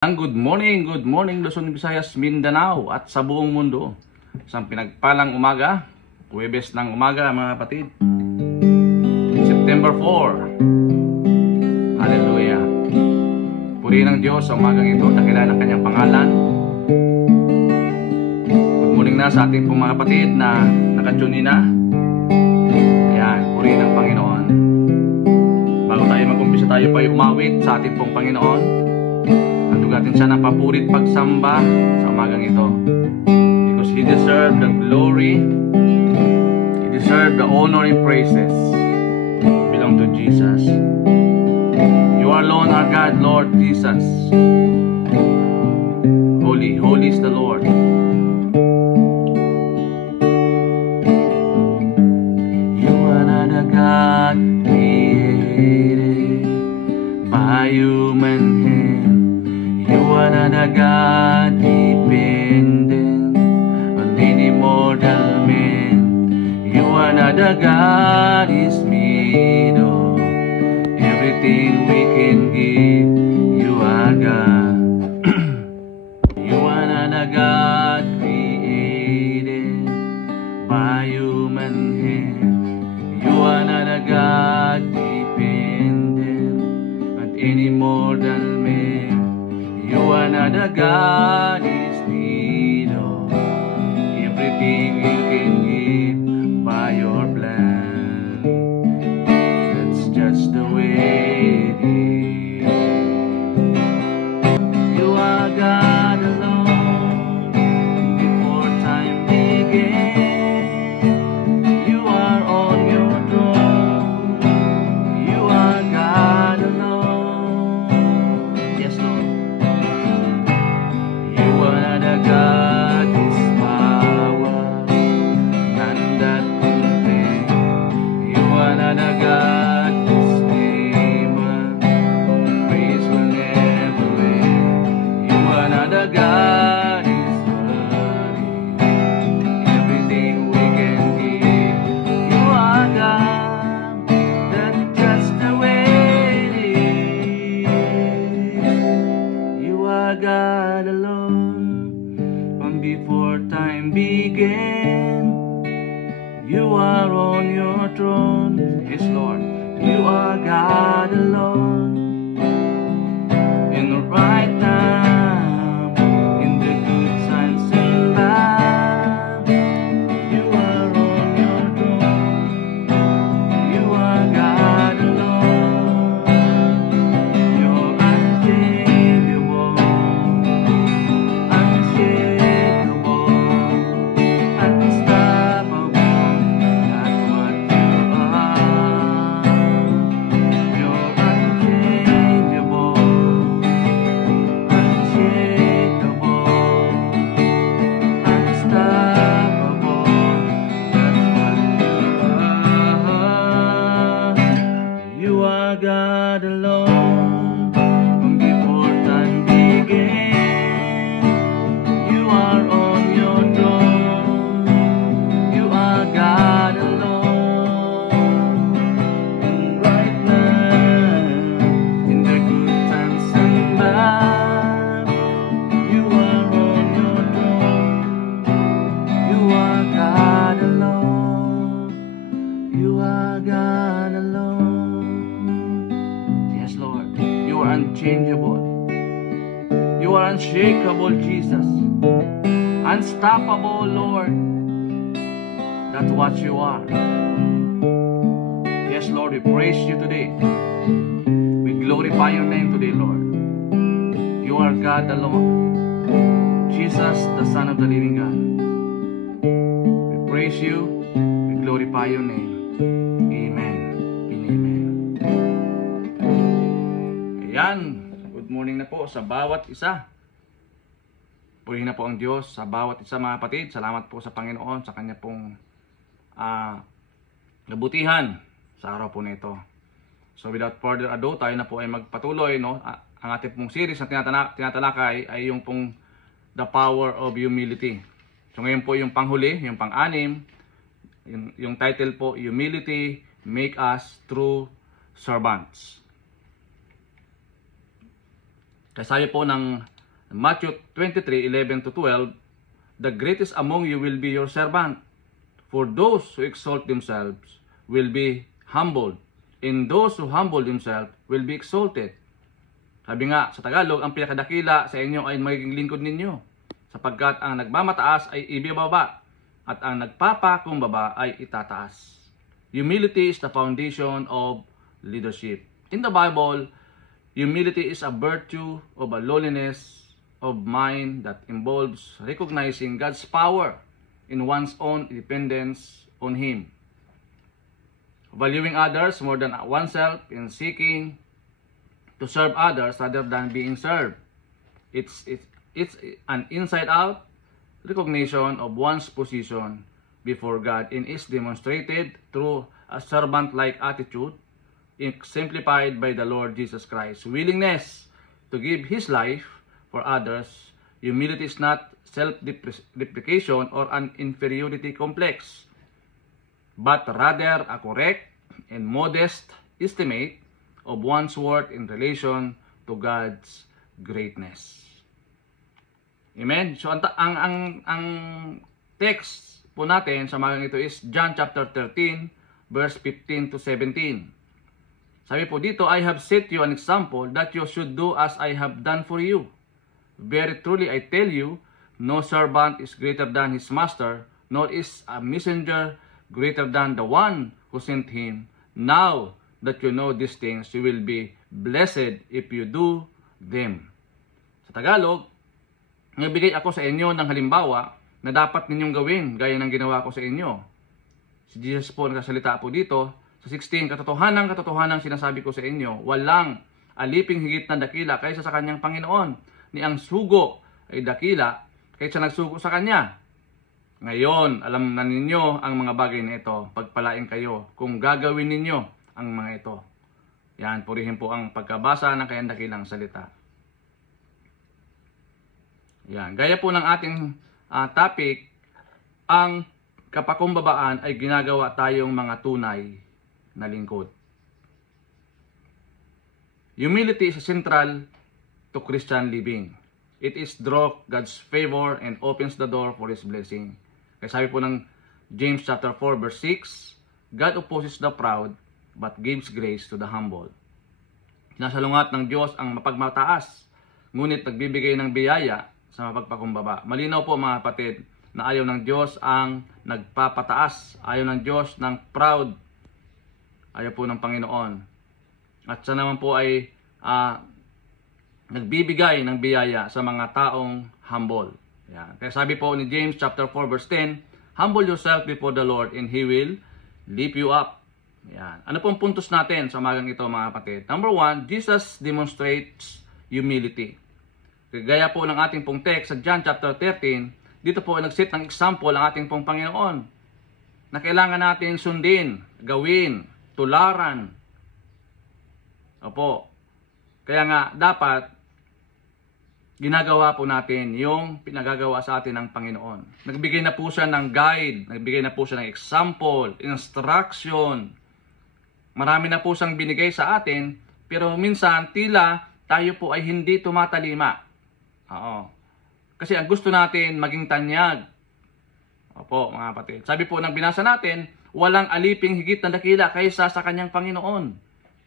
Good morning Luzon, Visayas, Mindanao at sa buong mundo. Isang pinagpalang umaga, Huwebes ng umaga mga kapatid. September 4. Hallelujah. Purihin ng Diyos sa umagang ito, dakilan ang kanyang pangalan. Good morning na sa ating pong mga kapatid na nakatune na. Ayan, purihin ng Panginoon. Bago tayo mag-umpisa, tayo pa umawit sa ating pong Panginoon. Tugatin siya ng papurit pagsamba sa umagang ito. Because He deserved the glory, He deserved the honor and praises belong to Jesus. You are alone, our God, Lord Jesus. Holy, holy is the Lord. You are not a God created by human hand. You are not a God dependent on any mortal man. You are not a God is made of everything we can give. You are God. You are not a God created by human hand. You are not a God dependent on any mortal man. You are not a God is need of everything you can give by your plan. That's just the way it is. You are God alone before time began. You are on your throne. You are God alone. Yes, Lord. You are the God whose power none that contain. You are not a God whose name praise will never end. You are not a God who's worthy everything we can give. You are God, that's just the way it is. You are God alone from before time began. You are on your throne. Yes, Lord. You are God alone. And right now, in the good times and bad, you are on your throne. You are God alone. You're unchangeable, unshakable, unstoppable. That's what you are. You're unchangeable, unshakable, unstoppable. That's what you are. You are God alone from before time began. You are on your throne. You are God alone. And right now, in the good times and bad, you are on your throne. You are God alone. You are God alone. Yes, Lord. You are unchangeable. You are unshakable, Jesus. Unstoppable, Lord. That's what you are. Yes, Lord, we praise you today. We glorify your name today, Lord. You are God alone. Jesus, the Son of the living God. We praise you. We glorify your name. Amen and amen. Ayan. Good morning na po sa bawat isa. Purihin na po ang Diyos sa bawat isa mga kapatid. Salamat po sa Panginoon sa kanya pong kabutihan sa araw po nito. So without further ado, tayo na po ay magpatuloy, no? Ang ating pong series na tinatalakay ay yung pong The Power of Humility. So ngayon po yung panghuli, yung pang-anim, yung title po, Humility Make Us True Servants. Kaya sabi po ng Matthew 23:11-12, the greatest among you will be your servant. For those who exalt themselves will be humbled, and those who humble themselves will be exalted. Sabi nga sa Tagalog, ang pinakadakila sa inyo ay magiging lingkod ninyo, sapagkat ang nagmamataas ay ibibaba, at ang nagpapakumbaba ay itataas. Humility is the foundation of leadership. In the Bible, humility is a virtue of a lowliness of mind that involves recognizing God's power in one's own dependence on Him, valuing others more than oneself, and seeking to serve others rather than being served. It's an inside-out recognition of one's position before God, and is demonstrated through a servant-like attitude exemplified by the Lord Jesus Christ. Willingness to give His life for others. Humility is not self-deprecation or an inferiority complex, but rather a correct and modest estimate of one's worth in relation to God's greatness. Amen? So ang text po natin sa magang ito is John chapter 13 verse 15 to 17. Sabi po dito, I have set you an example that you should do as I have done for you. Very truly I tell you, no servant is greater than his master, nor is a messenger greater than the one who sent him. Now that you know these things, you will be blessed if you do them. Sa Tagalog, nagbigay ako sa inyo ng halimbawa na dapat ninyong gawin gaya ng ginawa ko sa inyo. Si Jesus po nakasalita po dito sa 16, katotohanan sinasabi ko sa inyo, walang aliping higit na dakila kaysa sa kanyang Panginoon, ni ang sugo ay dakila kaysa nagsugo sa kanya. Ngayon, alam na ninyo ang mga bagay na ito, pagpalain kayo kung gagawin ninyo ang mga ito. Yan, purihin po ang pagkabasa ng kanyang dakilang salita. Yan, gaya po ng ating topic, ang kapakumbabaan ay ginagawa tayong mga tunay na lingkod. Humility is central to Christian living. It is draw God's favor and opens the door for His blessing. Kaya sabi po ng James chapter 4 verse 6, God opposes the proud but gives grace to the humble. Nasalungat ng Diyos ang mapagmataas, ngunit nagbibigay ng biyaya sa mapagpakumbaba. Malinaw po mga kapatid na ayaw ng Diyos ang nagpapataas. Ayaw ng Diyos ng proud. Ayaw po ng Panginoon. At siya naman po ay nagbibigay ng biyaya sa mga taong humble. Yan. Kaya sabi po ni James chapter 4 verse 10, humble yourself before the Lord and He will lift you up. Yan. Ano pong puntos natin sa umagang ito mga kapatid? Number 1, Jesus demonstrates humility. Gaya po ng ating pong text sa John chapter 13, dito po ay nag-set ng example ang ating pong Panginoon na kailangan natin sundin, gawin, tularan. Opo. Kaya nga dapat ginagawa po natin yung pinagagawa sa atin ng Panginoon. Nagbigay na po siya ng guide, nagbigay na po siya ng example, instruction. Marami na po siyang binigay sa atin, pero minsan tila tayo po ay hindi tumatalima. Oo. Kasi ang gusto natin maging tanyag. Opo, mga kapatid. Sabi po ng binasa natin, walang aliping higit na dakila kaysa sa kanyang Panginoon.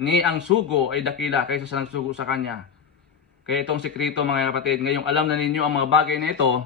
Ni ang sugo ay dakila kaysa sa nagsugo sa kanya. Kaya itong sikreto mga kapatid, ngayong alam na ninyo ang mga bagay na ito,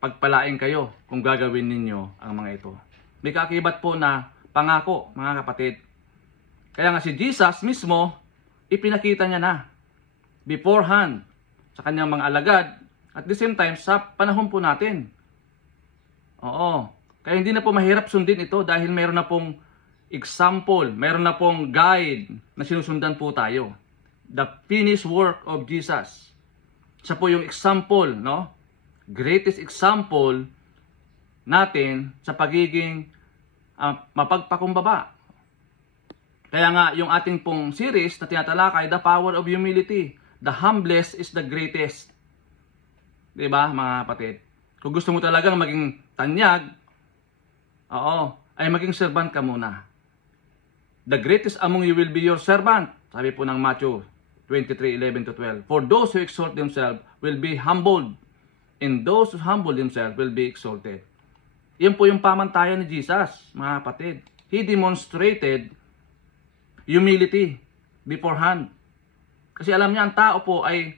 pagpalain kayo kung gagawin ninyo ang mga ito. May kaakibat po na pangako, mga kapatid. Kaya nga si Jesus mismo, ipinakita niya na beforehand sa kanyang mga alagad, at the same time sa panahon po natin. Oo. Kaya hindi na po mahirap sundin ito dahil mayroon na pong example, mayroon na pong guide na sinusundan po tayo. The finished work of Jesus. Siya po yung example, no? Greatest example natin sa pagiging mapagpakumbaba. Kaya nga yung ating pong series na tinatalakay, The Power of Humility. The humblest is the greatest. Diba mga kapatid? Kung gusto mo talagang maging tanyag, ay maging servant ka muna. The greatest among you will be your servant. Sabi po ng Matthew 23:11-12. For those who exalt themselves will be humbled, and those who humble themselves will be exalted. Yan po yung pamantayan ni Jesus, mga kapatid. He demonstrated humility beforehand. Kasi alam niya, ang tao po ay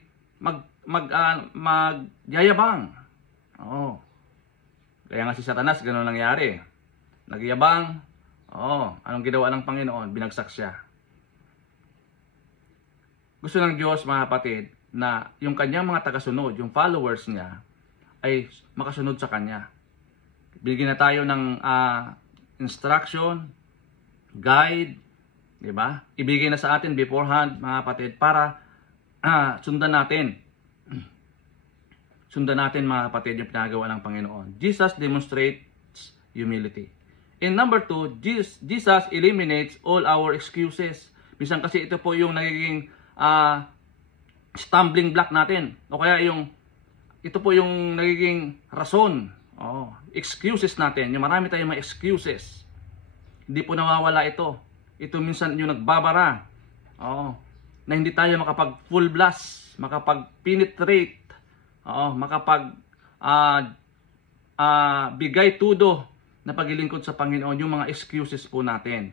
magyayabang. Oo. Kaya nga si Satanas, gano'n nangyari. Nagyabang. Oo. Anong ginawa ng Panginoon? Binagsak siya. Gusto ng Diyos, mga kapatid, na yung kanyang mga tagasunod, yung followers niya, ay makasunod sa kanya. Bigyan na tayo ng instruction, guide, di ba? Ibigay na sa atin beforehand, mga kapatid, para sundan natin. Sundan natin, mga kapatid, yung pinagawa ng Panginoon. Jesus demonstrates humility. And number 2, Jesus eliminates all our excuses. Minsan kasi ito po yung nagiging stumbling block natin. O kaya ito po yung nagiging rason. Excuses natin. Yung marami tayong mga excuses. Hindi po nawawala ito. Ito minsan yung nagbabara. Na hindi tayo makapag full blast, makapag penetrate, makapag bigay tudo na paglilingkod sa Panginoon, yung mga excuses po natin.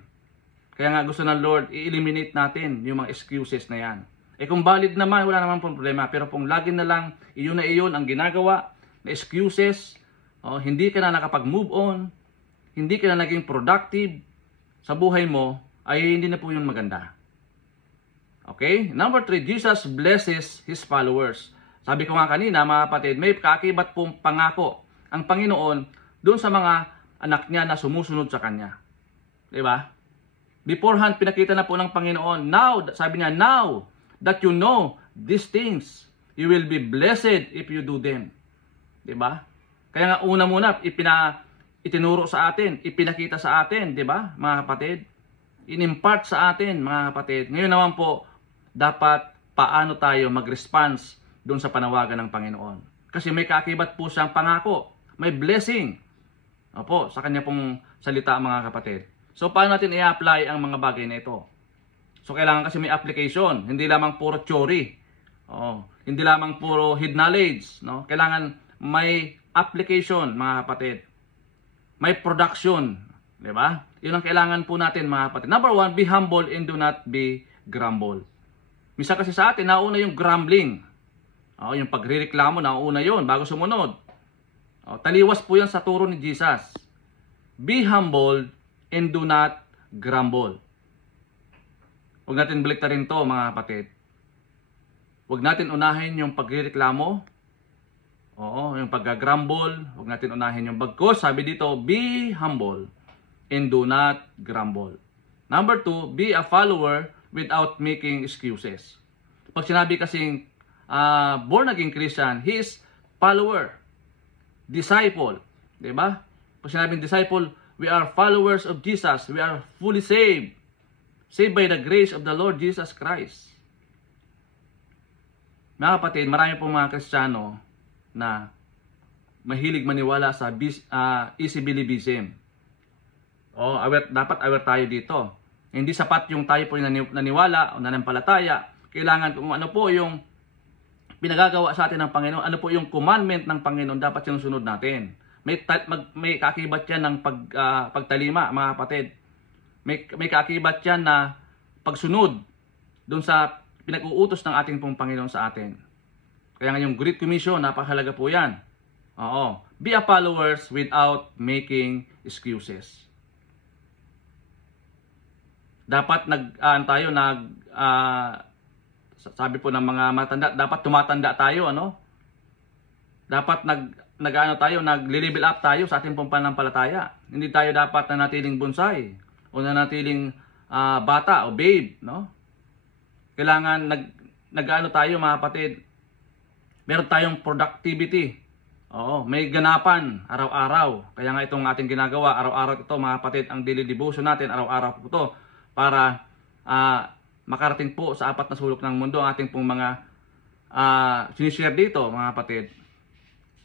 Kaya nga gusto ng Lord, i-eliminate natin yung mga excuses na yan. Kung valid naman, wala naman pong problema. Pero kung lagi na lang, iyon na iyon ang ginagawa, na excuses, hindi ka na nakapag-move on, hindi ka na naging productive sa buhay mo, ay hindi na po yun maganda. Okay? Number 3, Jesus blesses His followers. Sabi ko nga kanina, mga kapatid, may kaakibat pong pangako ang Panginoon doon sa mga anak niya na sumusunod sa Kanya. Diba? Beforehand, pinakita na po ng Panginoon. Now, sabi niya, now that you know these things, you will be blessed if you do them. Diba? Kaya nga una muna, itinuro sa atin, ipinakita sa atin, diba, mga kapatid? In-impart sa atin, mga kapatid. Ngayon naman po, dapat paano tayo mag-response doon sa panawagan ng Panginoon. Kasi may kaakibat po siyang pangako, may blessing. Opo, sa kanya pong salita, mga kapatid. So, paano natin i-apply ang mga bagay na ito? So, kailangan kasi may application. Hindi lamang puro theory. Hindi lamang puro head knowledge. No? Kailangan may application, mga kapatid. May production. Diba? Yun ang kailangan po natin, mga kapatid. Number 1, be humble and do not be grumble. Misa kasi sa atin, nauna yung grumbling. Yung pagrireklamo, nauna yun bago sumunod. Taliwas po yan sa turo ni Jesus. Be humble and do not grumble. Huwag natin baliktarin to, mga kapatid. Huwag natin unahin yung pagreklamo. Yung pag-grumble. Huwag natin unahin yung bagkos. Sabi dito, be humble and do not grumble. Number 2, be a follower without making excuses. Pag sinabi kasing born again Christian, he is follower, disciple. Diba? Pag sinabing disciple, we are followers of Jesus. We are fully saved. Saved by the grace of the Lord Jesus Christ. Mga kapatid, marami pong mga Kristiyano na mahilig maniwala sa easy believism. Dapat aware tayo dito. Hindi sapat yung tayo po naniwala o nanampalataya. Kailangan kung ano po yung pinagagawa sa atin ng Panginoon, ano po yung commandment ng Panginoon, dapat sinusunod natin. May kaakibat yan ng pagtalima, mga kapatid. May kaakibat yan na pagsunod doon sa pinag-uutos ng ating pong Panginoon sa atin. Kaya nga yung Great Commission, napakahalaga po yan. Be a followers without making excuses. Dapat sabi po ng mga matanda, dapat tumatanda tayo, Dapat nag-level up tayo sa ating pong pananampalataya. Hindi tayo dapat nanatiling bonsai o nanatiling bata o babe, Kailangan tayo, mga kapatid. Meron tayong productivity. May ganapan araw-araw. Kaya nga itong ating ginagawa, araw-araw ito, mga kapatid, ang daily devotion natin, araw-araw po ito, para makarating po sa apat na sulok ng mundo ang ating pong mga sinishare dito, mga kapatid.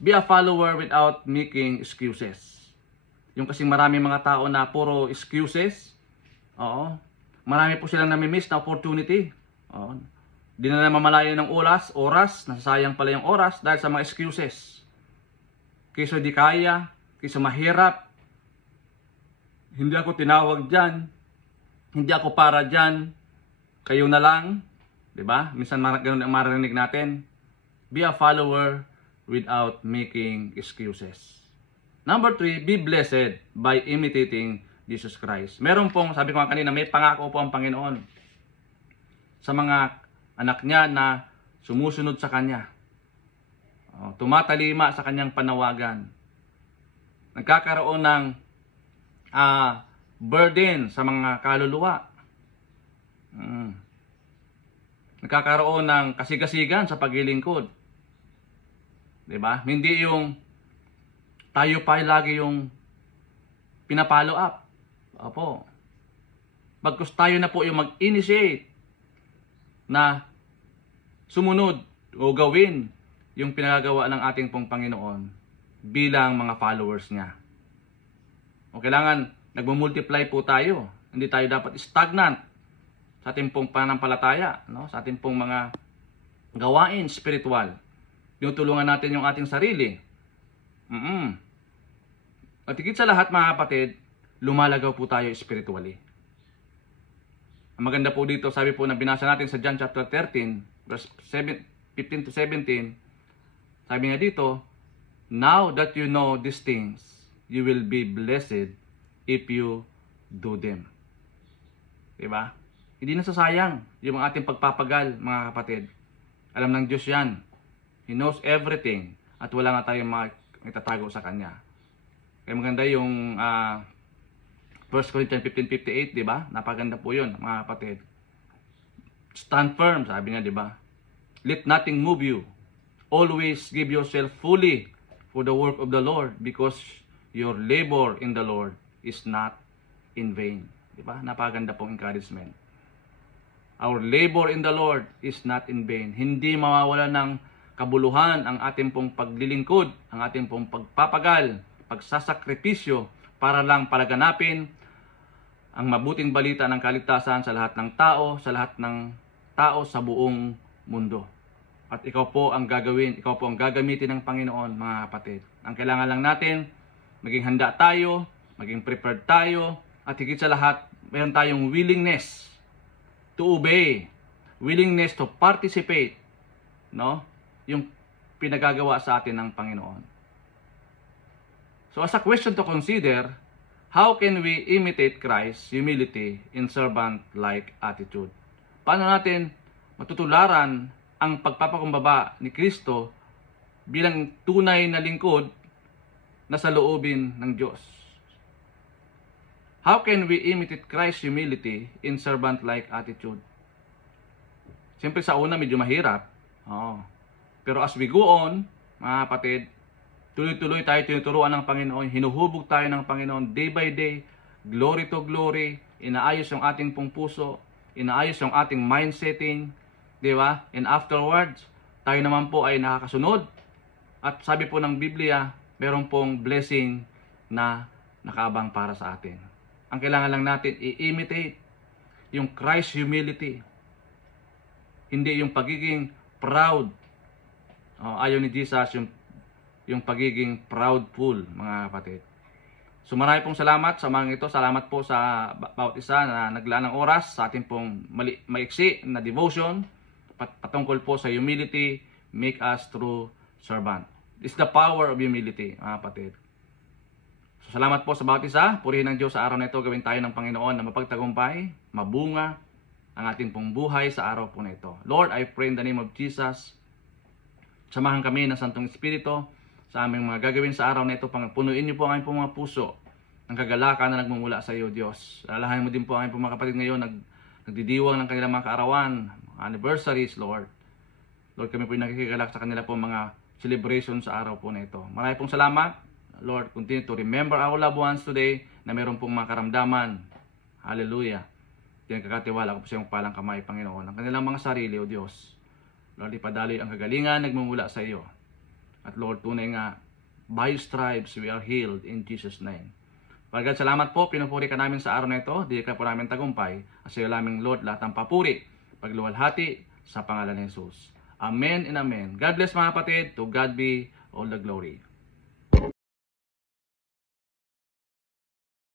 Be a follower without making excuses. Yung kasing maraming mga tao na puro excuses, marami po silang nami-miss na opportunity. Di na namamalayan ng oras, nasasayang pala yung oras dahil sa mga excuses. Kaysa di kaya, kaysa mahirap, hindi ako tinawag dyan, hindi ako para dyan, kayo na lang. Diba? Minsan ganun ang marinig natin. Be a follower without making excuses. Number 3, be blessed by imitating Jesus Christ. Meron pong, sabi ko nga kanina, may pangako po ang Panginoon sa mga anak niya na sumusunod sa Kanya. Tumatalima sa Kanyang panawagan. Nagkakaroon ng burden sa mga kaluluwa. Nagkakaroon ng kasigasigan sa paglilingkod. Diba? Hindi yung tayo pa lagi yung pinapollow up. Opo. Bagkus tayo na po yung mag-initiate na sumunod o gawin yung pinagagawa ng ating pong Panginoon bilang mga followers niya. O kailangan nagmumultiply po tayo. Hindi tayo dapat stagnant sa ating pong pananampalataya, no? Sa ating pong mga gawain spiritual. Tinutulungan natin yung ating sarili. At higit sa lahat mga kapatid, lumalagaw po tayo spiritually. Ang maganda po dito, sabi po na binasa natin sa John chapter 13, verse 15 to 17, sabi nga dito, now that you know these things, you will be blessed if you do them. Diba? Hindi nasasayang yung ating pagpapagal, mga kapatid. Alam ng Diyos yan. He knows everything at wala nga tayong itatago sa Kanya. Kaya maganda yung 1 Corinthians 15:58, di ba? Napaganda po yun, mga kapatid. Stand firm, sabi nga, di ba? Let nothing move you. Always give yourself fully for the work of the Lord because your labor in the Lord is not in vain. Di ba? Napaganda pong encouragement. Our labor in the Lord is not in vain. Hindi mawawala ng kabuluhan ang ating pong paglilingkod, ang ating pong pagpapagal, pagsasakripisyo para lang palaganapin ang mabuting balita ng kaligtasan sa lahat ng tao, sa buong mundo. At ikaw po ang gagamitin ng Panginoon, mga kapatid. Ang kailangan lang natin, maging handa tayo, maging prepared tayo, at higit sa lahat, mayroon tayong willingness to obey, willingness to participate, no? Yung pinagagawa sa atin ng Panginoon. So as a question to consider, how can we imitate Christ's humility in servant-like attitude? Paano natin matutularan ang pagpapakumbaba ni Kristo bilang tunay na lingkod na sa loobin ng Diyos? How can we imitate Christ's humility in servant-like attitude? Siyempre sa una medyo mahirap. Pero as we go on, mga kapatid, tuloy-tuloy tayo tinuturuan ng Panginoon, hinuhubog tayo ng Panginoon day by day, glory to glory, inaayos yung ating pong puso, inaayos yung ating mindsetting, di ba? And afterwards, tayo naman po ay nakakasunod. At sabi po ng Biblia, meron pong blessing na nakaabang para sa atin. Ang kailangan lang natin i-imitate yung Christ humility. Hindi yung pagiging proud. Ayaw ni Jesus yung pagiging proudful, mga kapatid. So marami pong salamat sa mga ito. Salamat po sa bawat isa na naglaan ng oras sa ating pong maiksi na devotion patungkol po sa humility, make us true servant. It's the power of humility, mga kapatid. So salamat po sa bawat isa. Purihin ng Diyos sa araw na ito. Gawin tayo ng Panginoon na mapagtagumpay, mabunga ang ating pong buhay sa araw po na ito. Lord, I pray in the name of Jesus, samahan kami ng Santong Espiritu sa aming mga gagawin sa araw na ito. Punuin niyo po ang aming mga puso ng kagalakan na nagmumula sa iyo, Diyos. Alalahanin mo din po ang aming mga kapatid ngayon nagdidiwang ng kanilang mga kaarawan, anniversaries, Lord. Lord, kami po yung nakikigalak sa kanila po mga celebration sa araw po na ito. Marami pong salamat. Lord, continue to remember our loved ones today na meron pong mga karamdaman. Hallelujah. Pinagkakatiwala ko po sa iyong palang kamay, Panginoon, ang kanilang mga sarili, O Diyos. Lord, ipadaloy ang kagalingan nagmumula sa iyo. At Lord, tunay nga, by stripes we are healed in Jesus' name. Pagkat salamat po, pinupuri ka namin sa araw na ito. Di ka po namin tagumpay. At sa iyo lamang, Lord, lahat ng papuri, pagluwalhati, sa pangalan ni Jesus. Amen and amen. God bless mga kapatid. To God be all the glory.